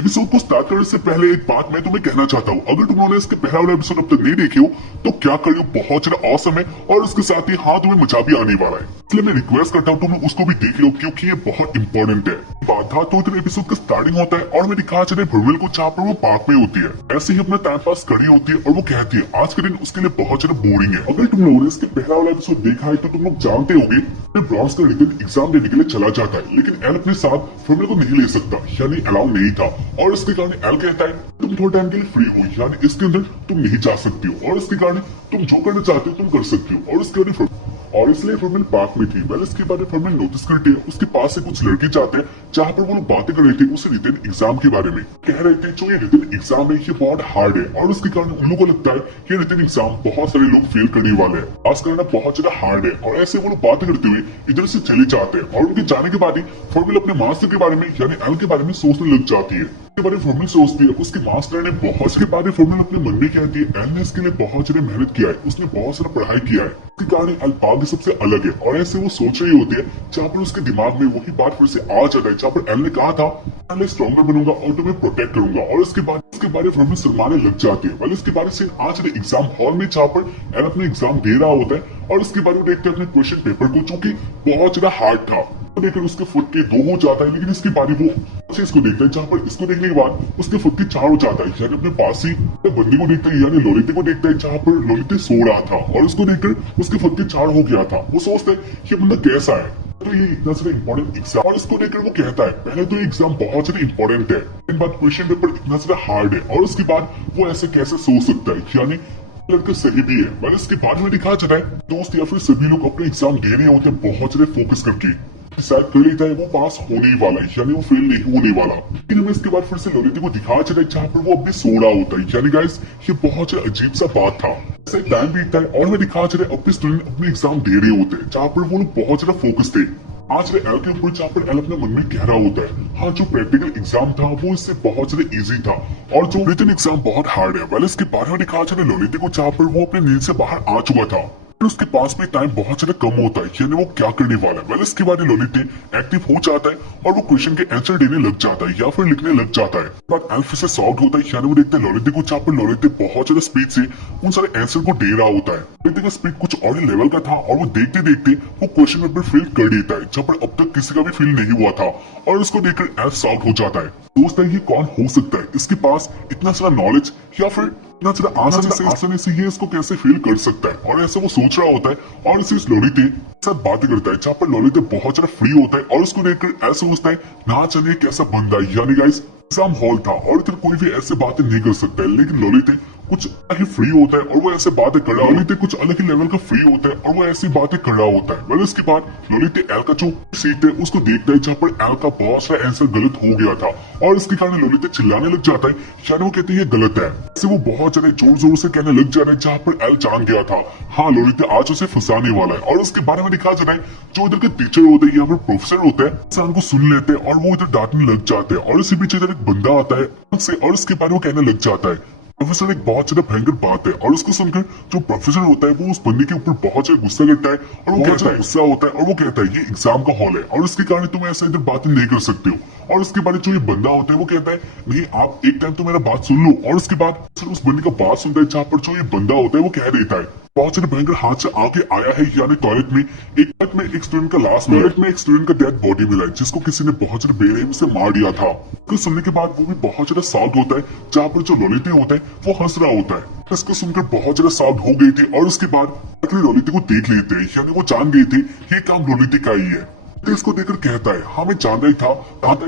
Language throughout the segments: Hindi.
एपिसोड को स्टार्ट करने से पहले एक बात मैं तुम्हें कहना चाहता हूँ। अगर तुमने इसके पहला वाला एपिसोड अब तक नहीं देखे हो तो क्या करियो, बहुत ज्यादा ऑसम है और उसके साथ ही हाँ तुम्हें मजा भी आने वाला है। इसलिए मैं रिक्वेस्ट करता हूँ तुम लोग उसको भी देख लो क्योंकि ये बहुत इंपॉर्टेंट है। बात था तो इधर एपिसोड का स्टार्टिंग होता है और मैं दिखा चले भरवेल को जहाँ पर वो पार्क में होती है, ऐसे ही अपना टाइम पास करी होती है और वो कहती है आज के दिन उसके लिए बहुत ज्यादा बोरिंग है। अगर तुम लोगों ने इसके पहला वाला एपिसोड देखा है तो तुम लोग जानते होंगे ब्रॉन्स का रिटर्न एग्जाम देने के लिए चला जाता है, लेकिन एल अपने साथ फॉर्मूला को नहीं ले सकता, यानी अलाउ नहीं था। और इसके कारण एल कहता है तुम थोड़े टाइम के लिए फ्री हो, यानी इसके अंदर तुम नहीं जा सकती हो और इसके कारण तुम जो करना चाहते हो तुम कर सकती हो। और इसके कारण और इसलिए फॉर्मूला पार्क में थी। वेल इसके बाद फॉर्मूला नोटिस करते हैं उसके पास से कुछ लड़के जाते हैं जहाँ पर वो लोग बातें कर रहे थे उस रिटर्न एग्जाम के बारे में। कह रहे थे जो ये रिटर्न एग्जाम है ये बहुत हार्ड है और उसके कारण उन लोगों को लगता है कि रिटर्न एग्जाम बहुत सारे लोग फेल करने वाले हैं, पास करना बहुत ज्यादा हार्ड है। और ऐसे वो लोग बातें करते हुए इधर से चले जाते हैं और उनके जाने के बाद ही फॉर्मूला अपने मास्टर के बारे में यानी एल के बारे में सोचने लग जाती है। के बारे में फॉर्मूला सोचती है उसके मास्टर ने बहुत के बारे में फॉर्मूला अपने मन में कहती है एल ने इसके लिए बहुत ज्यादा मेहनत किया है, उसने बहुत सारा पढ़ाई किया है, इसके कारण एल बाकी सबसे अलग है। और ऐसे वो सोच रही होती है जहाँ पर उसके दिमाग में वही बात फिर से आ जाता है जहाँ पर एल ने कहा था मैं स्ट्रॉन्गर बनूंगा और तुम्हें प्रोटेक्ट करूंगा। और इसके बाद इसके बारे में फॉर्मूला शर्माने लग जाती है। वाले इसके बारे से आज एग्जाम हॉल में जहाँ पर एल अपने एग्जाम दे रहा होता है और इसके बारे में देखते हैं अपने क्वेश्चन पेपर को जो कि बहुत ज्यादा हार्ड था। देखकर उसके फुट के 2 हो जाता है, लेकिन इसके बाद वो इसको देखता है जहाँ पर इसको देखने के बाद उसके फुट के 4 हो जाता है, यानी अपने पास ही बंदी को देखता है यानी लोलिते को देखता है जहाँ पर लोलिते सो रहा था और उसको देखकर उसके फुट के 4 हो गया था। वो सोचता है ये बंदा कैसा है, तो ये इतना ज्यादा इंपॉर्टेंट एग्जाम। और इसको देखकर वो कहता है पहले तो एग्जाम बहुत ज्यादा इंपॉर्टेंट है, लेकिन बाद क्वेश्चन पेपर इतना ज्यादा हार्ड है और उसके बाद वो ऐसे कैसे सोच सकता है, यानी लड़का सही भी है। मैंने इसके बाद में दिखा जाता है दोस्त या फिर सभी लोग अपने एग्जाम दे रहे होते हैं बहुत ज्यादा फोकस करके डिसाइड कर लेता है वो पास होने ही वाला है, यानी वो फेल नहीं होने वाला। लेकिन हमें इसके बाद फिर से लोलिते को दिखा चला जहाँ पर वो अपने सो रहा होता है, यानी गाइस ये बहुत अजीब सा बात था। ऐसे टाइम बीतता है और हमें दिखा चला अपने स्टूडेंट अपने एग्जाम दे रहे होते हैं जहाँ पर वो लोग बहुत ज्यादा फोकस थे आज एल के ऊपर, जहाँ पर एल अपने मन में कह रहा होता है हाँ जो प्रैक्टिकल एग्जाम था वो इससे बहुत ज्यादा इजी था और जो रिटन एग्जाम बहुत हार्ड है। वेल इसके बारे में दिखा चला लोलिते को जहाँ पर वो अपनी नींद से बाहर आ चुका था, उसके पास में टाइम बहुत ज्यादा कम होता है, यानी वो क्या करने वाला है। वेल इसके बाद लोलिते एक्टिव हो जाता है और वो क्वेश्चन के आंसर देने लग जाता है या फिर लिखने लग जाता है। बाद एल्फ से सॉल्व होता है, यानी वो देखते हैं लोलिते को जहाँ पर लोलिते बहुत ज्यादा स्पीड से उन सारे आंसर को दे रहा होता है। लोलिते का स्पीड कुछ और ही लेवल का था और वो देखते देखते वो क्वेश्चन पेपर फिल कर देता है जहाँ पर अब तक किसी का भी फिल नहीं हुआ था और उसको देखकर एल्फ सॉल्व हो जाता है। दोस्त है ये कौन हो सकता है, इसके पास इतना सारा नॉलेज या फिर इतना ज्यादा आसानी से ये इसको कैसे फील कर सकता है। और ऐसे वो सोच रहा होता है और इसे इस लोलिते साथ बातें करता है जहाँ पर लोलिते बहुत ज्यादा फ्री होता है और उसको देखकर ऐसा सोचता है ना चलिए कैसा बंदा है, यानी गाइस एग्जाम हॉल था और इधर कोई भी ऐसे बातें नहीं कर सकता है, लेकिन लोलिते कुछ अलग ही फ्री होता है और वो ऐसे बातें कर रहा है। लोलिते कुछ अलग ही लेवल का फ्री होता है और वो ऐसी बातें कर रहा होता है। वेल इसके बाद लोलिते एल का जो सीट है उसको देखता है जहाँ पर एल का बहुत सारा आंसर गलत हो गया था और इसके कारण लोलिते चिल्लाने लग जाता है, यानी वो कहते हैं ये गलत है। ऐसे वो बहुत ज्यादा जोर जोर से कहने लग जा रहे हैं जहाँ पर एल जान गया था हाँ लोलिते आज उसे फंसाने वाला है। और उसके बारे में दिखा जाता है जो इधर के टीचर होते हैं या फिर प्रोफेसर होते हैं इंसान को सुन लेते हैं और वो इधर डांटने लग जाते हैं और इसी पीछे इधर एक बंदा आता है और उसके बारे में कहने लग जाता है प्रोफेसर एक बहुत ज्यादा भयंकर बात है। और उसको सुनकर जो प्रोफेसर होता है वो उस बंदे के ऊपर बहुत ज्यादा गुस्सा करता है और वो कहता है गुस्सा होता है और वो कहता है ये एग्जाम का हॉल है और इसके कारण तुम ऐसा इधर बातें नहीं कर सकते हो। और उसके बाद जो ये बंदा होता है वो कहता है नहीं आप एक टाइम तो मेरा बात सुन लो। और उसके बाद उस बंदे का बात सुनता है जहाँ पर जो ये बंदा होता है वो कह देता है बहुत ज्यादा भयंकर हाथ से आके आया है, यानी टॉयलेट में एक स्टूडेंट का लास्ट टॉयलेट में एक स्टूडेंट का डेड बॉडी मिला है जिसको किसी ने बहुत ज्यादा बेरहमी से मार दिया था। उसको सुनने के बाद वो भी बहुत ज्यादा सॉफ्ट होता है जहाँ पर जो लोलिते होता है वो हंस रहा होता है। इसको सुनकर बहुत ज्यादा सॉफ्ट हो गई थी और उसके बाद लोलिते को देख लेते हैं, यानी वो जान गई थी ये काम लोलिते का ही है। तो इसको देखकर कहता है हाँ मैं जानता ही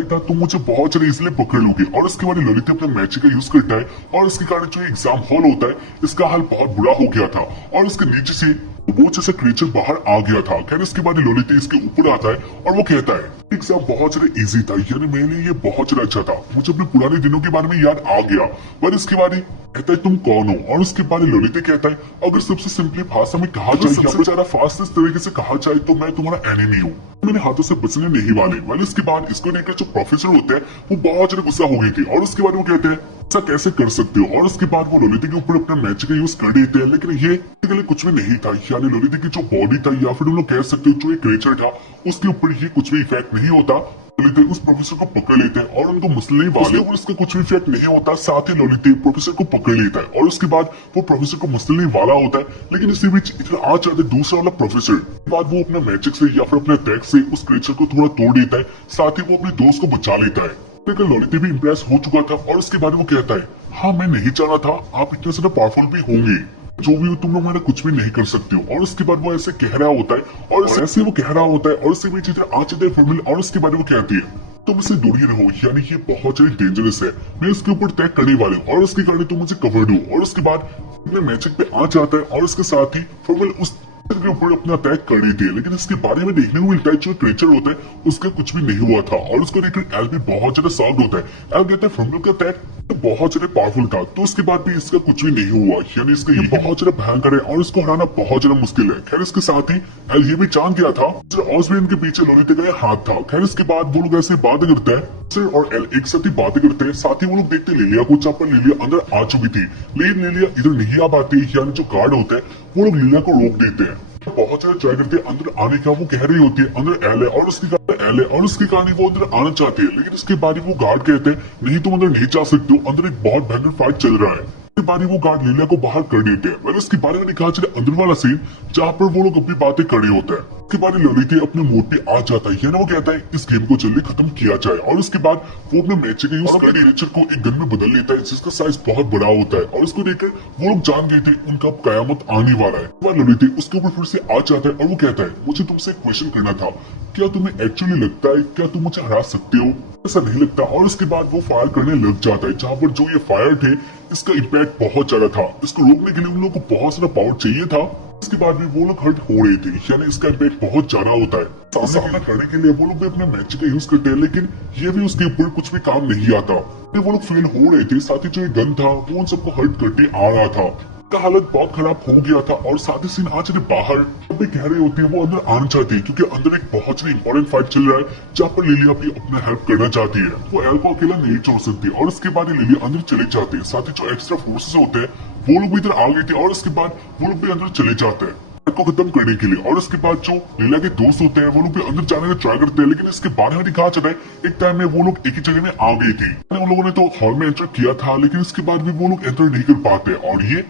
था तुम मुझे बहुत ज्यादा इसलिए पकड़ लोगे। और उसके बाद ललित अपने मैजिक का यूज करता है और उसके कारण जो एग्जाम हॉल होता है इसका हाल बहुत बुरा हो गया था और उसके नीचे से वो जैसा क्रीचर बाहर आ गया था। खैर इसके बाद ललित इसके ऊपर आता है और वो कहता है एग्जाम बहुत ज्यादा इजी था, यानी मेरे लिए ये बहुत ज्यादा अच्छा था, मुझे अपने पुराने दिनों के बारे में याद आ गया। पर इसके बाद कहता है तुम कौन हो। और उसके बाद ललित कहता है अगर सबसे सिंपली भाषा में कहा जाए सबसे ज्यादा फास्टेस्ट तरीके से कहा जाए तो मैं तुम्हारा एनिमी हूँ, मेरे हाथों से बचने नहीं वाले। वाले इसके बाद इसको लेकर जो प्रोफेसर होते हैं वो बहुत ज्यादा गुस्सा हो गई थी और उसके बाद वो कहते हैं ऐसा कैसे कर सकते हो। और उसके बाद वो लोलित के ऊपर अपना मैजिक का यूज कर देते हैं, लेकिन ये कुछ भी नहीं था, यानी लोलित की जो बॉडी था या फिर लोग कह सकते हो जो एक क्रिएचर था उसके ऊपर ये कुछ भी इफेक्ट नहीं होता। ललित उस प्रोफेसर को पकड़ लेते हैं और उनको मसले वाले और उसका कुछ भी इफेक्ट नहीं होता। साथ ही ललित प्रोफेसर को पकड़ लेता है और उसके बाद वो प्रोफेसर को मसले वाला होता है। लेकिन इसी बीच इधर आ जाते दूसरा वाला प्रोफेसर। बाद वो अपने मैजिक से या फिर अपने अटैक से उस क्रिएचर को थोड़ा तोड़ देता है। साथ ही वो अपने दोस्त को बचा लेता है। लेकिन ललित भी इम्प्रेस हो चुका था और उसके बाद वो कहता है, हाँ मैं नहीं चाहना था आप इतने ज्यादा पावरफुल भी होंगे, जो भी हो तुम लोग मेरा कुछ भी नहीं कर सकते हो। और उसके बाद वो ऐसे कह रहा होता है और ऐसे वो कह रहा होता है और उसके बीच इधर आ जाते हैं फॉर्मूला और उसके बाद वो कहती है, तुम इससे दूर ही रहो, यानी ये बहुत ज्यादा डेंजरस है, मैं इसके ऊपर अटैक करने वाले हूँ और उसके कारण तुम मुझे कवर दो। और उसके बाद अपने मैजिक पे आ जाता है और उसके साथ ही फॉर्मूला उस के ऊपर अपना अटैक कर रही थी। लेकिन इसके बारे में देखने को मिलता है जो क्रिएचर होता है उसका कुछ भी नहीं हुआ था और उसको देखकर एल भी बहुत ज्यादा सॉफ्ट होता है। एल कहता है फॉर्मूला का अटैक बहुत ज्यादा पावरफुल था, तो उसके बाद भी इसका कुछ भी नहीं हुआ, यानी इसका ये बहुत ज्यादा भयंकर है और इसको हराना बहुत ज्यादा मुश्किल है। खैर इसके साथ ही एल ये भी जान गया था ऑस्ट्रेलियन के पीछे ललित का हाथ था। खैर इसके बाद वो लोग ऐसे बातें करते हैं सर और एल एक साथ ही बातें करते हैं। साथ ही वो लोग देखते लिलिया को, जहाँ पर लिलिया अंदर आ चुकी थी लेकिन लिलिया इधर नहीं आ पाती, यानी जो गार्ड होते हैं वो लोग लिलिया को रोक देते हैं। बहुत सारे ट्राई करते हैं अंदर आने का, वो कह रही होती है अंदर एल है और उसकी एल है और उसके कारण वो अंदर आना चाहते हैं। लेकिन इसके बाद वो गार्ड कहते हैं नहीं तुम अंदर नहीं जा सकते हो, अंदर एक बहुत भयंकर फाइट चल रहा है। इसके बाद वो गार्ड लीला को बाहर कर देते हैं। मैंने इसके बारे में दिखा चले अंदर वाला सीन जहाँ पर वो लोग अपनी बातें कर रहे होते हैं। उसके बाद ललित अपने मोड पे आ जाता है, यानी वो कहता है इस गेम को जल्दी खत्म किया जाए। और उसके बाद वो अपने मैजिक का यूज करके क्रिएचर को एक गन में बदल लेता है जिसका साइज बहुत बड़ा होता है और उसको देखकर वो लोग जान गए थे उनका कयामत आने वाला है। ललित उसके ऊपर फिर से आ जाता है और वो कहता है मुझे तुमसे एक क्वेश्चन करना था, क्या तुम्हें एक्चुअली लगता है क्या तुम मुझे हरा सकते हो? ऐसा नहीं लगता। और उसके बाद वो फायर करने लग जाता है, जहाँ पर जो ये फायर थे इसका इम्पैक्ट बहुत ज्यादा था। इसको रोकने के लिए उन लोगों को बहुत सारा पावर चाहिए था। इसके बाद भी वो लोग हर्ट हो रहे थे, यानी इसका इम्पैक्ट बहुत ज्यादा होता है। सामने खड़े के लिए वो लोग भी अपने मैजिक का यूज करते हैं, लेकिन ये भी उसके ऊपर कुछ भी काम नहीं आता। वो लोग फेल हो रहे थे। साथ ही जो गन था वो उन सबको हर्ट करके आ रहा था। का हालत बहुत खराब हो गया था और साथ ही सीन आज बाहर भी कह रहे होते हैं वो अंदर आना चाहती है क्योंकि अंदर एक बहुत ही इंपॉर्टेंट फाइट चल रहा है जहाँ पर लिलिया भी अपना हेल्प करना चाहती है। वो एल को अकेला नहीं छोड़ सकती और उसके बाद लिलिया अंदर चले जाते हैं। साथ ही जो एक्स्ट्रा फोर्सेस होते हैं वो लोग भी इधर आ गए थे और उसके बाद वो लोग भी अंदर चले जाते हैं को खत्म करने के लिए। और उसके बाद जो लीला के दोस्त होते हैं वो लोग भी अंदर जाने का ट्राई करते हैं, लेकिन इसके बारे में दिखा चला है एक टाइम में वो लोग एक ही जगह में आ गए थे। उन लोगों ने तो हॉल में एंटर किया था, लेकिन इसके बाद भी वो लोग एंटर नहीं कर पाते और ये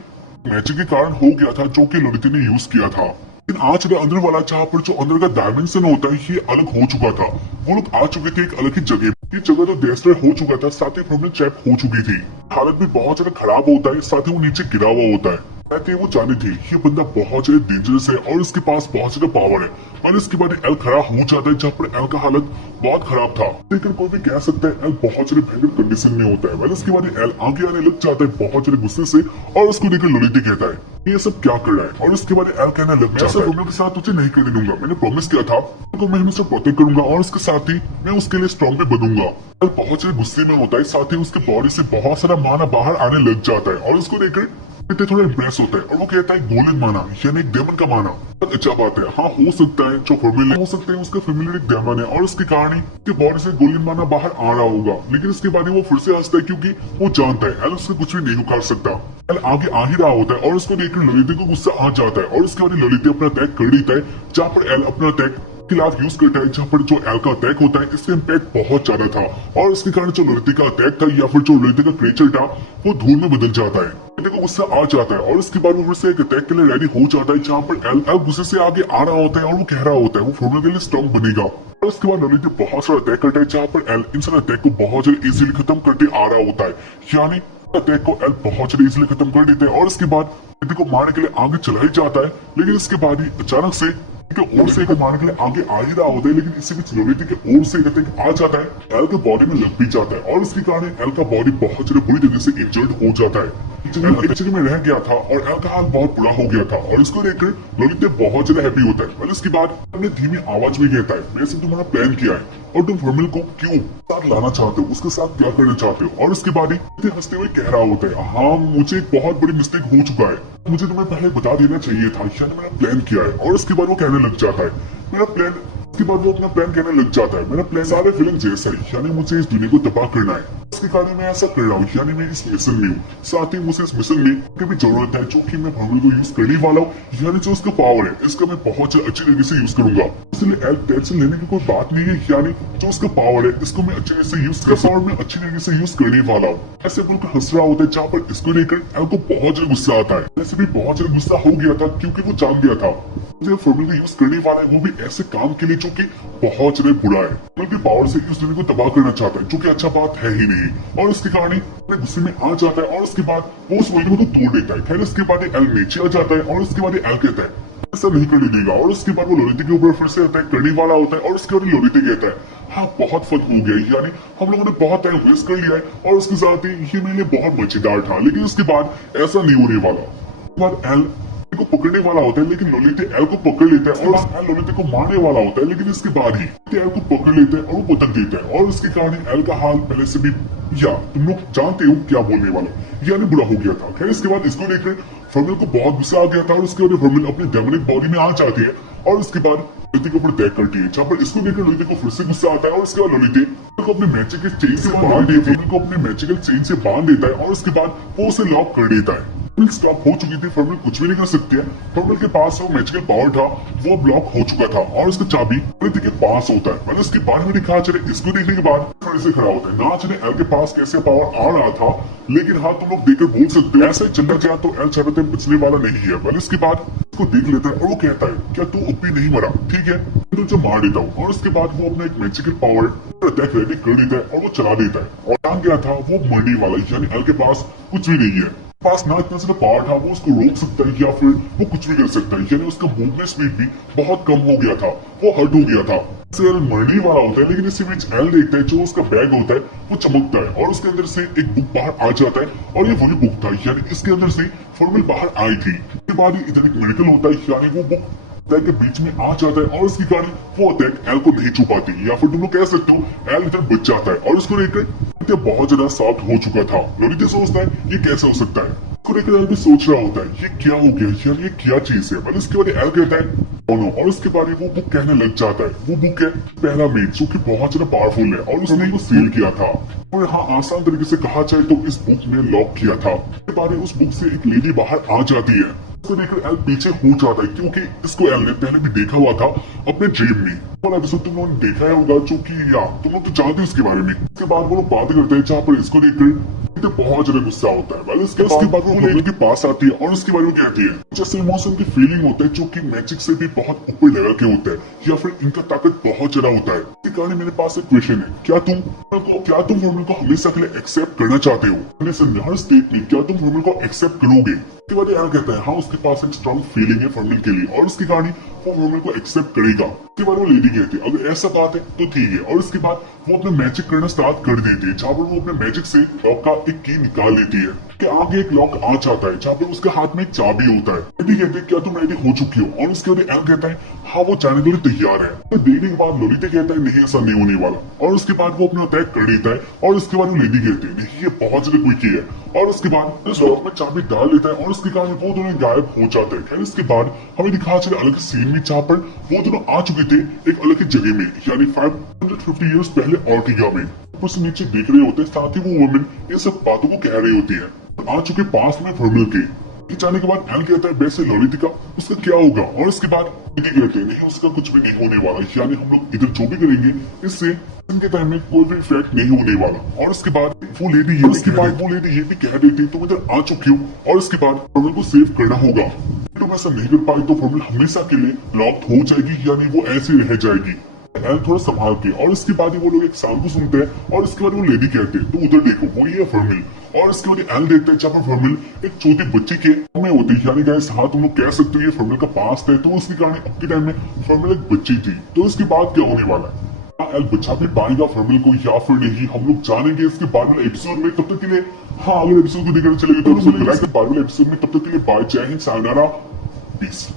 मैजिक के कारण हो गया था जो कि ललित ने यूज किया था। लेकिन आज अंदर वाला जहाँ पर जो अंदर का डायमेंशन होता है ये अलग हो चुका था। वो लोग आ चुके थे एक अलग ही जगह। ये जगह तो डेस्ट्रॉय हो चुका था, साथ ही प्रॉब्लम चैप हो चुकी थी। हालत भी बहुत ज्यादा खराब होता है, साथ ही वो नीचे गिरा हुआ होता है। वो जाने थे ये बंदा बहुत ज्यादा डेंजरस है और इसके पास बहुत ज्यादा पावर है। और इसके बाद एल खड़ा हो जाता है जहाँ पर एल का हालत बहुत खराब था। लेकिन कोई भी कह सकता है एल बहुत ज्यादा भयंकर कंडीशन में होता है। वैसे इसके बाद एल आगे आने लग जाता है बहुत ज्यादा गुस्से से और उसको लेकर ललित कहता है ये सब क्या कर रहा है। और उसके बाद एल कहना लग जाता है मैं के साथ तुझे नहीं करने दूंगा, मैंने प्रॉमिस किया था तो मैं हमेशा प्रोटेक्ट करूंगा और उसके साथ ही मैं उसके लिए स्ट्रॉन्ग भी बनूंगा। एल बहुत ज्यादा गुस्से में होता है, साथ ही उसके बॉडी से बहुत सारा माना बाहर आने लग जाता है और उसको लेकर थोड़ा इम्प्रेस होता है और वो कहता है गोल्डन माना यानी एक डेमन का माना। अच्छा बात है, हाँ हो सकता है जो फैमिली हो सकते हैं उसका फैमिली एक डेमन है और उसके कारण ही बॉडी से गोल्डन माना बाहर आ रहा होगा। लेकिन इसके बाद वो फिर से हंसता है क्योंकि वो जानता है एल उससे कुछ भी नहीं उखाड़ सकता। एल आगे आ ही रहा होता है और उसको देखकर ललित को गुस्सा आ जाता है और उसके बाद ललित अपना अटैक कर देता है जहाँ पर एल अपना अटैक खिलाफ यूज करता है। जहाँ पर जो एल का अटैक होता है इसका इम्पैक्ट बहुत ज्यादा था और उसके कारण जो ललित का अटैक था या फिर जो ललित का क्रिएचर था वो धूल में बदल जाता है। को गुस्सा आ जाता है और उसके बाद वो फिर से एक अटैक के लिए रेडी हो जाता है जहाँ पर एल गुस्से से आगे आ रहा होता है और वो कह रहा होता है वो फॉर्मूला के लिए स्ट्रॉन्ग बनेगा। और उसके बाद ललित बहुत सारा अटैक करता है जहाँ पर एल इन सारे अटैक को बहुत ज्यादा इजीली खत्म करके आ रहा होता है, यानी अटैक को एल बहुत ज्यादा इजीली खत्म कर देते हैं। और उसके बाद ललित को मारने के लिए आगे चला ही जाता है, लेकिन इसके बाद ही अचानक से ओर से मारने के लिए आगे आ ही रहा होता है, लेकिन इसी बीच ललित के ओर से आ जाता है एल के बॉडी में लग भी जाता है और इसके कारण एल का बॉडी बहुत ज्यादा बुरी तरीके से इंजर्ड हो जाता है। एक जगह में रह गया था और एल का हाल बहुत बुरा हो गया था और इसको लेकर ललित बहुत ज्यादा हैप्पी होता है। और इसके बाद अपने धीमी आवाज में कहता है मैंने तुम्हारा प्लान किया है और तुम फॉर्मूला को क्यों साथ लाना चाहते हो, उसके साथ क्या करना चाहते हो। और उसके बाद ही हंसते हुए कह रहा होता है हाँ मुझे एक बहुत बड़ी मिस्टेक हो चुका है, मुझे तुम्हें पहले बता देना चाहिए था, मैंने प्लान किया है। और उसके बाद वो कहने लग जाता है मेरा प्लान उसके बाद वो अपना प्लान कहने लग जाता है, मेरा प्लान सारे फिल्म जैसा ही, यानी मुझे इस दुनिया को तबाह करना है। इसके कारण मैं ऐसा कर रहा हूँ, यानी मैं इस मिशन में हूँ। साथ ही मुझे इस मिशन में की भी जरूरत है, जो कि मैं फॉर्मूले को यूज करने वाला हूँ, यानी जो उसका पावर है इसका मैं बहुत अच्छी तरीके से यूज करूंगा। इसलिए टेंशन लेने की कोई बात नहीं है, यानी जो उसका पावर है इसको मैं अच्छे से यूज कर पावर में अच्छी तरीके से यूज करने वाला हूँ। ऐसे बिल्कुल हंस रहा होता है, जहाँ पर इसको लेकर एल को बहुत ज्यादा गुस्सा आता है। वैसे भी बहुत ज्यादा गुस्सा हो गया था, क्योंकि वो जान गया था जो फॉर्मूले का यूज करने वाला है वो भी ऐसे काम के लिए जो कि बहुत ज्यादा बुरा है, बल्कि पावर से इस दुनिया को तबाह करना चाहता है, जो कि अच्छा बात है ही नहीं। और इसके कारण अपने गुस्से में आ जाता है और उसके बाद वो उस बिल्डिंग को तोड़ देता है। खैर इसके बाद एल नीचे आ जाता है और उसके बाद एल कहता है ऐसा नहीं करने देगा, और उसके बाद वो लोरिटी के ऊपर फिर से अटैक करने वाला होता है। और उसके बाद लोरिटी कहता है हाँ बहुत फन हो गया, यानी हम लोगों ने बहुत टाइम वेस्ट कर लिया है, और उसके साथ ही ये मेरे लिए बहुत मजेदार था, लेकिन उसके बाद ऐसा नहीं होने वाला। उसके बाद एल को पकड़ने वाला होता है, लेकिन लोलिते एल को पकड़ लेता है, और एल लोलिते को मारने वाला होता है, लेकिन इसके बाद ही एल को पकड़ लेता है और वो पटक देता है। और उसके कारण एल का हाल पहले से भी, या तुम लोग जानते हो क्या बोलने वाला, यानी बुरा हो गया था। खैर इसके बाद इसको लेकर फर्मिल को बहुत गुस्सा आ गया था, और उसके बाद फर्मिल अपनी डेमोनिक बॉडी में आ जाती है, और उसके बाद लोलिते के ऊपर अटैक करती है, जहाँ पर इसको लेकर लोलिते को फिर से गुस्सा आता है। और उसके बाद लोलिते को अपने मैजिकल चेन से बांध देती है, को अपने मैजिकल चेन से बांध देता है, और उसके बाद वो उसे लॉक कर देता है। स्टॉप हो चुकी थी, फॉर्मूल कुछ भी नहीं कर सकती है। फॉर्मूल के पास जो मैजिकल पावर था वो ब्लॉक हो चुका था, और उसका चाबी लोलिते के पास होता है। मैंने इसके बारे में दिखा चले, इसको देखने के बाद फिर से खड़ा होता है। ना चले एल के पास कैसे पावर आ रहा था, लेकिन हाँ तुम लोग देखकर बोल सकते हो ऐसा ही चलना चाहे तो एल चाहते बचने वाला नहीं है। मैंने इसके बाद उसको देख लेता है और वो कहता है क्या तू अब भी नहीं मरा, ठीक है तो तुझे मार देता हूँ। और उसके बाद वो अपना एक मैजिकल पावर अटैक रेडी कर देता है और वो चला देता है, और जान गया था वो मरने वाला, यानी एल के पास कुछ भी नहीं है। पास ना इतना सा पावर था, वो उसको रोक सकता है या फिर वो कुछ भी कर सकता है, यानी उसका मूवमेंट स्पीड भी बहुत कम हो गया था, वो हर्ट हो गया था। एल मरने वाला होता है, लेकिन इसी बीच एल देखता है जो उसका बैग होता है वो चमकता है, और उसके अंदर से एक बुक बाहर आ जाता है, और ये वही बुक था, यानी इसके अंदर से फॉर्मूल बाहर आई थी। इसके बाद इधर एक मेडिकल होता है, यानी वो बुक अटैक के बीच में आ जाता है, और उसके कारण वो अटैक एल को नहीं छुपाती, या फिर तुम लोग कह सकते हो एल इधर बच जाता है। और उसको लेकर बहुत ज्यादा सॉफ्ट हो चुका था। लोलिते सोचता है ये कैसे हो सकता है, उसको लेकर एल भी सोच रहा होता है ये क्या हो गया यार, ये क्या चीज है। मतलब इसके बाद एल कहता है दोनों, और उसके बाद वो बुक कहने लग जाता है वो बुक है पहला मेड, जो कि बहुत ज्यादा पावरफुल है, और उसने वो सील किया था, और हाँ आसान तरीके से कहा जाए तो इस बुक में लॉक किया था। उसके बाद उस बुक से एक लेडी बाहर आ जाती है, उसको देखकर एल पीछे हो जाता है, क्योंकि इसको एल ने पहले भी देखा हुआ था अपने ड्रीम में। वाला एपिसोड तुम लोगों ने देखा है होगा, जो कि या तुम लोग तो जानते हो इसके बारे में। उसके बाद वो लोग बात करते हैं, जहाँ पर इसको देखकर बहुत ज्यादा गुस्सा होता है। उसके बाद वो लेडी के पास आती है, और उसके बारे में कहती है जैसे इमोशन की फीलिंग होता है, जो कि मैजिक से भी बहुत ऊपर लेवल के होता है, या फिर इनका ताकत बहुत ज्यादा होता है। इसके कारण मेरे पास एक क्वेश्चन है, क्या तुम फॉर्मूल को हमेशा के लिए एक्सेप्ट करना चाहते हो? हर स्टेट में क्या तुम फॉर्मूल को एक्सेप्ट करोगे? उसके बाद यार कहता है हाँ उसके पास एक स्ट्रॉन्ग फीलिंग है फॉर्मूल के लिए, और उसके कारण वो फॉर्मूल को एक्सेप्ट करेगा। उसके बाद वो लेडी कहती है अगर ऐसा बात है तो ठीक है, और उसके बाद वो अपना मैजिक करना स्टार्ट कर देती है, जहाँ पर वो अपने मैजिक से लॉक का एक की निकाल लेती है। के आगे एक लॉक आ जाता है, जहाँ पर उसके हाथ में एक चाबी होता है। लेडी कहती है क्या तुम रेडी हो चुकी हो? और उसके बाद एल कहता है हाँ वो जाने के लिए तैयार है। तो देखने के बाद लोलिते कहता है नहीं ऐसा नहीं होने वाला, और उसके बाद वो अपना अटैक कर देता है, और उसके बाद वो लेडी कहती है नहीं ये बहुत ज्यादा क्विक है, और उसके बाद उस लॉक में चाबी डाल लेता है, और उसके कारण वो दोनों गायब हो जाते हैं। खैर इसके बाद हमें दिखाया चले अलग सीन में, जहाँ पर वो दोनों आ चुके थे एक अलग जगह में, यानी 550 ईयर्स पहले ऑर्टिगा में। ऊपर से नीचे देख रहे होते हैं, साथ ही वो वुमेन इन सब बातों को कह रही होती है। आ चुके पास में फॉर्मूल के जाने के बाद एल कहता है वैसे लोलिता उसका क्या होगा? और इसके बाद कहते हैं नहीं उसका कुछ भी नहीं होने वाला, यानी हम लोग इधर जो भी करेंगे इससे इनके टाइम में कोई भी इफेक्ट नहीं होने वाला। और उसके बाद वो लेडी ये भी कह देती तुम इधर आ चुकी हो, और इसके बाद फॉर्मूल को सेव करना होगा। तुम ऐसा नहीं कर पाए तो फॉर्मूल हमेशा के लिए लॉक हो जाएगी, यानी वो ऐसे रह जाएगी। एल थोड़ा संभाल के, और इसके बाद वो लोग एक साउंड को सुनते हैं, और इसके बाद वो लेडी कहते हैं तो उधर देखो वो ये है फॉर्मूल। और इसके बाद एल देखते हैं जहाँ पर फॉर्मूल एक छोटे बच्चे के में होती है, यानी गाइस हाँ तुम लोग कह सकते हो ये फॉर्मूल का पास्ट है, तो उसके कारण अब के टाइम में फॉर्मूल एक बच्ची थी। तो इसके बाद क्या होने वाला है, एल बचा भी पाएगा फॉर्मूल को या फिर नहीं, हम लोग जानेंगे इसके बाद वाले एपिसोड में। तब तक के लिए हाँ अगले एपिसोड को देखकर चलेगा तो बाद वाले एपिसोड में, तब तक के लिए बाय, जय हिंद, सायोनारा, पीस।